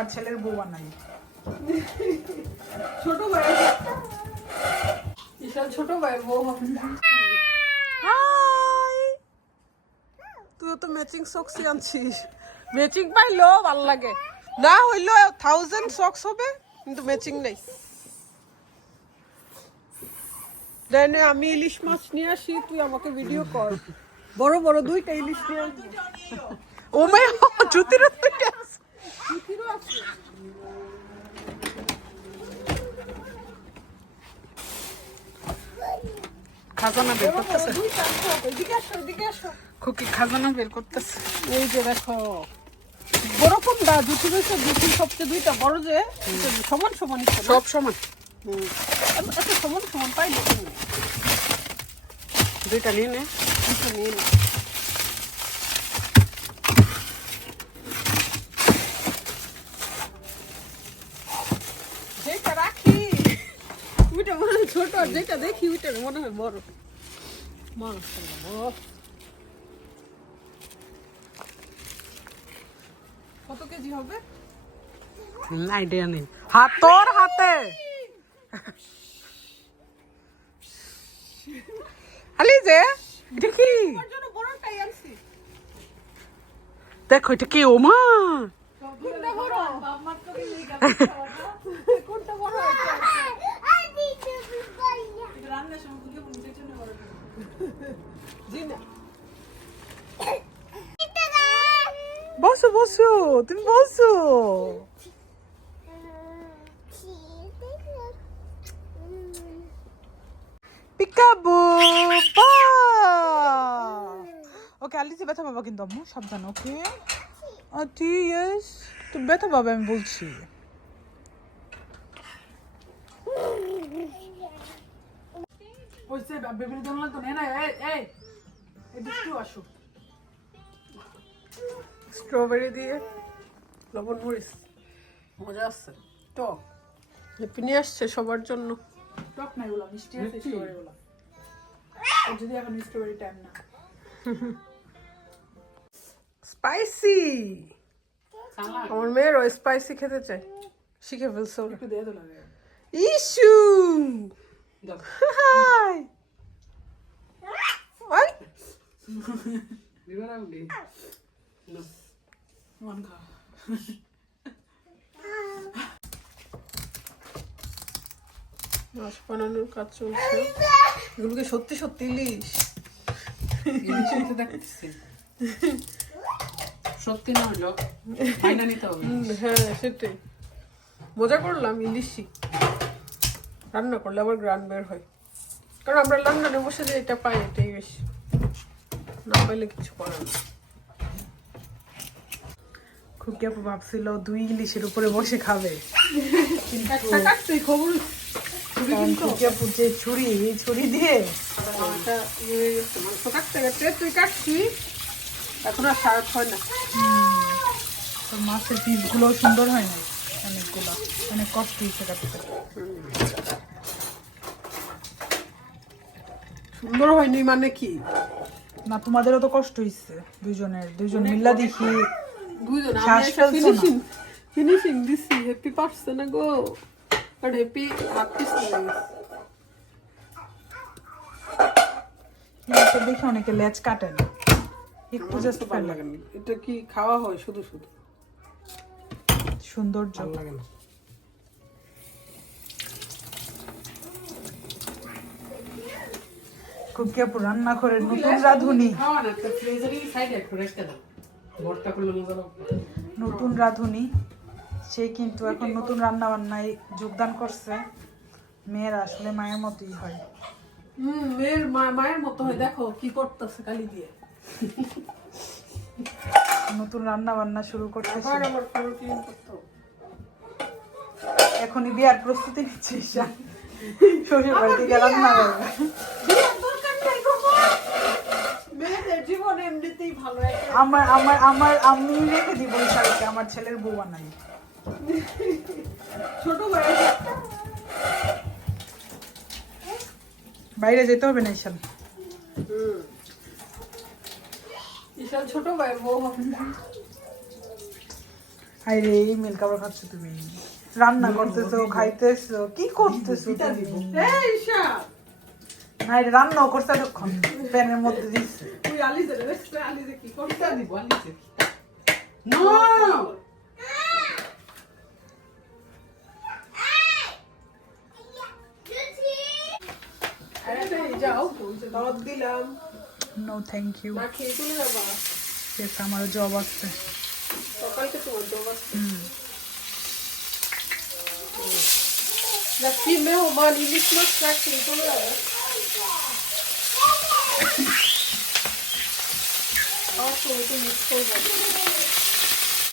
আমার ছেলের বউ বানাই। ছোট ভাই বিশাল ছোট ভাই বউ হবে। হাই! তুই তো ম্যাচিং সক্স আনছিস। ম্যাচিং পাইলো ভালো লাগে। না হইল থাউজেন্ড সক্স হবে কিন্তু ম্যাচিং নেই। দেন আমি ইলিশ মাছ নিয়ে আসি তুই আমাকে ভিডিও কর। বড় বড় দুইটা ইলিশ নিয়ে আসবি ও মাই জুতির দুইটা। খাজানা বের করতেছে? খুকি খাজানা বের করতেছে। এই যে দেখো বড় কোনটা জুতি রয়েছে জুতি সবচেয়ে দুইটা বড় যে সমান সমান সব সমান। এত- এত সমান সমান পাই দুইটা নিয়ে নে। দুটো নিয়ে নাও। যেটা রাখি ওইটা মনে হয় ছোট যেটা দেখি ওইটা মনে হয় বড়। বড়। কত কেজি হবে? আইডিয়া নেই। হাত তোর হাতে। আলি যে দেখি দেখো এটা কি ওমা? কোনটা বড় কোনটা বড় এটা? এটা রান্নার সময় বুঝে বুঝে জন্য বড় জি না বসো বসো, তুমি বসো পিকাবু ওকে আলিতে ব্যথা পাবা কিন্তু আম্মু, সাবধান ওকে আটি ইয়েস তুমি ব্যথা পাবে আমি বলছি। হইছে বেবির দোলনা তো নে না এই এই এই দুটো আসো। স্ট্রবেরি দিয়ে লবণ মরিচ। মজা তো? হ্যাপি নিয়ে আসছে সবার জন্য। টক নাই ওলা মিষ্টি আছে স্ট্রবেরি ওলা। আর যদি এখন স্ট্রবেরি টাইম না। স্পাইসি আমার মেয়েরও স্পাইসি খেতে চায়। শিখে ফেলছে ইস্যু মাছ বানানোর কাজ চলছে। এগুলোকে সত্যি সত্যি ইলিশ। সত্যি না হলো হ্যাঁ সেটাই। মজা করলাম ইলিশই। রান্না করলে আবার গ্রান বের হয়। কারণ আমরা লন্ডনে বসে যে এটা পাই এটাই বেশি। না পাইলে কিছু করার। খুকি আপু ভাবছিল দুই ইলিশের উপরে বসে খাবে। একটা কাটতে খবর? কারণ যে ছুরি এই ছুরি দিয়ে মাংসটা ইয়ে গেছে মাংস কাটতে কাটতে। তুই কাটছি এখন আর শার্প হয় না। মাছের পিসগুলো সুন্দর হয় না? অনেকগুলো অনেক কষ্ট হয়েছে কাটতে সুন্দর হয়নি মানে কি? না তোমাদেরও তো কষ্ট হয়েছে দুজনের দুজন মিল্লা দেখি? ফিনিশিং ফিনিশিং দিছি হ্যাপি পারছে না গো। আর হ্যাপি হয়ে দেখি অনেকে লেজ কাটে না। একটু জাস্ট ভালো লাগে না। এটা কি খাওয়া হয়? শুধু শুধু। সৌন্দর্য। ভালো লাগে না। কুকি আপু রান্না করে নতুন রাঁধুনি। নতুন রাঁধুনি সে কিন্তু এখন নতুন রান্না বান্নায় যোগদান করছে। মেয়েরা আসলে মায়ের মতোই হয়। হুম মেয়ের মায়ের মতো হয়। দেখো কি করতেছে কালি দিয়ে। নতুন রান্না বান্না শুরু করতেছে। করতে। এখনই বিয়ার প্রস্তুতি নিচ্ছে ঈশা। শ্বশুর বাড়িতে গিয়ে রান্না করবে বিয়ের দরকার নেই গো মা। মেয়েদের জীবন এমনিতেই ভালো আমার আমার আমার আমি রেখে দিব ঈশাকে আমার ছেলের বউ বানাই ছোট বাইরে যেতে হবে না ঈশান? বিশাল ছোট ভাই বউ হবে। আরে এই মিল কাপড় খাচ্ছ তুমি। রান্না করতেছো খাইতেছো কি করতেছো এই ঈশা! রান্নাও করছে এতক্ষণ প্যানের মধ্যে দিচ্ছে। তুই আলিজে রে কি দিব নো! যাও দিলাম। নো থ্যাংক ইউ না খেয়ে চলে যাবা ঠিক আমার জব আসছে সকালকে তোমার জব আছে। হুম। রাখি মেহমান ইলিশ মাছ রাখি চলে যাবে খাওয়ার সময় তো মিস করব